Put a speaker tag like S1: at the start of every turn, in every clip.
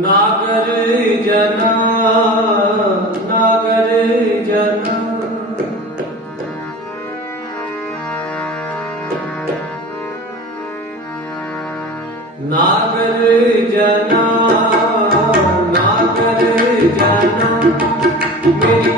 S1: ਨਾਗਰ ਜਨਾ ਨਾਗਰ ਜਨਾ। ਨਾਗਰ ਜਨਾ ਨਾਗਰ ਜਨਾ ਮੇਰੀ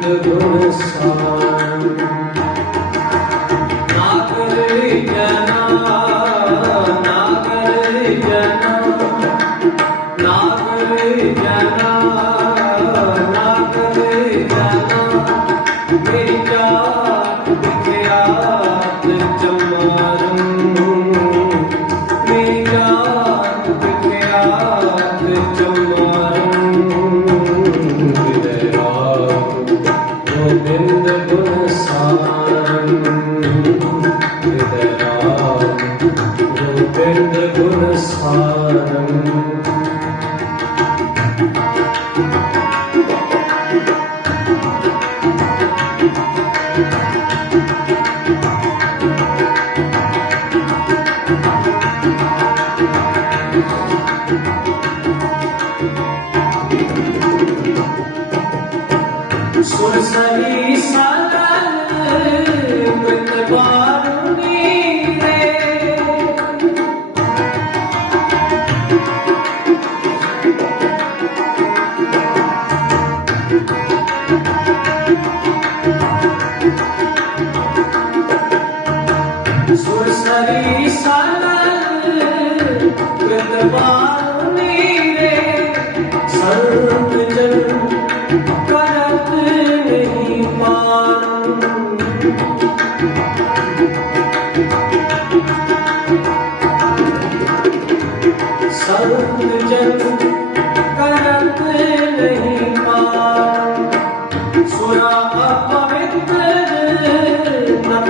S1: ਗੁਣ ਸਾਨ ਨਾ ਕਰ ਲਈ Thank you.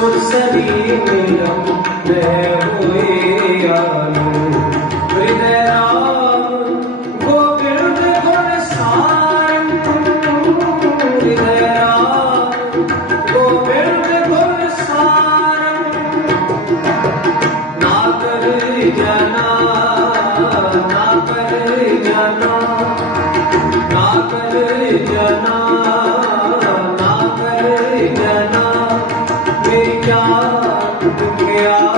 S1: sorcery ਜਾ ਦੁਨੀਆ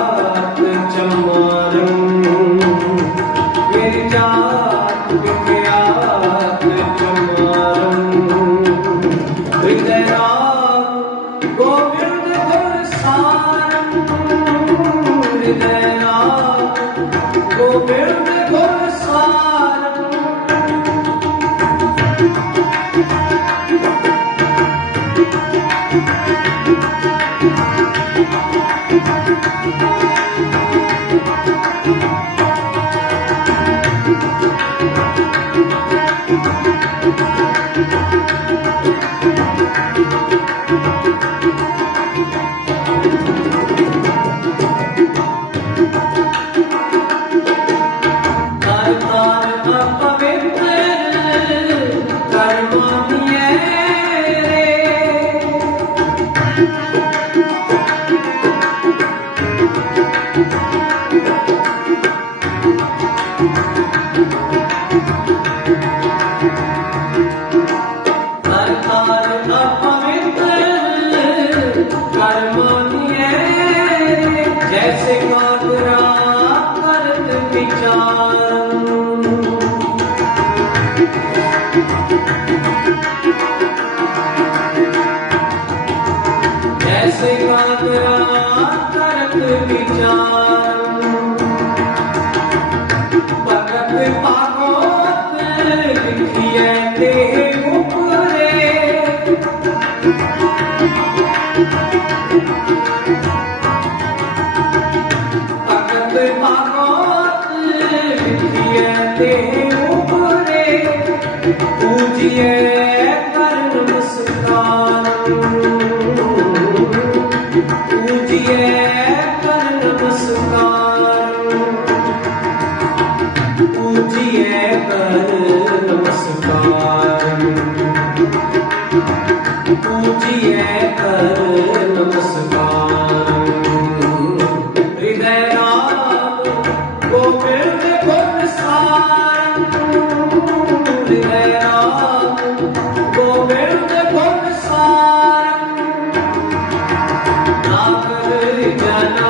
S1: ਜੀਏ ਕਰਨ ਮੁਸਕਾਨ। ਤੂੰ ਜੀਏ ਕਰਨ ਮੁਸਕਾਨ। ਤੂੰ ਜੀਏ ਕਰਨ ਮੁਸਕਾਨ। ਤੂੰ ਜੀਏ जाना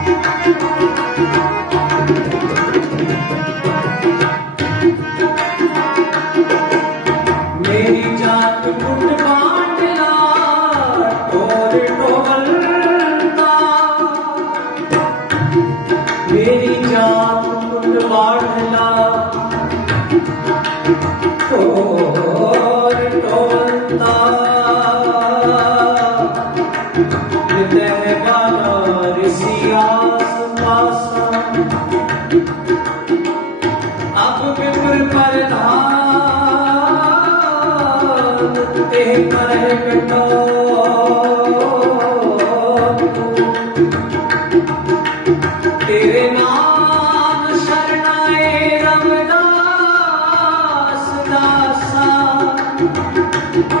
S1: Música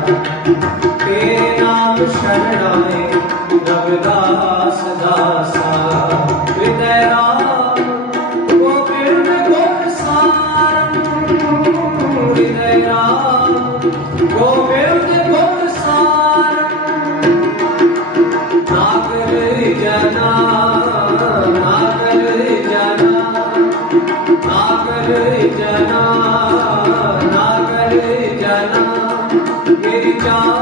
S1: ਦਾਸਾ ਤੇਰੇ ਨਾਮ ਸ਼ਰਣਾਏ ਰਵਿਦਾਸ ਦਾਸਾ ਵਿਦੈ ਰਾਮ ਗੋਬਿੰਦ ਗੁਰ ਸਾਰ ਵਿਦੈ ਰਾਮ ਗੋਬਿੰਦ ਗੁਰ ਸਾਰੰ ਜਨਾ ਨਾਗਰ ਜਨਾ ਨਾਗਰ ਜਨਾ ਨਾਗਰ ਜਨਾ ਮੇਰੀ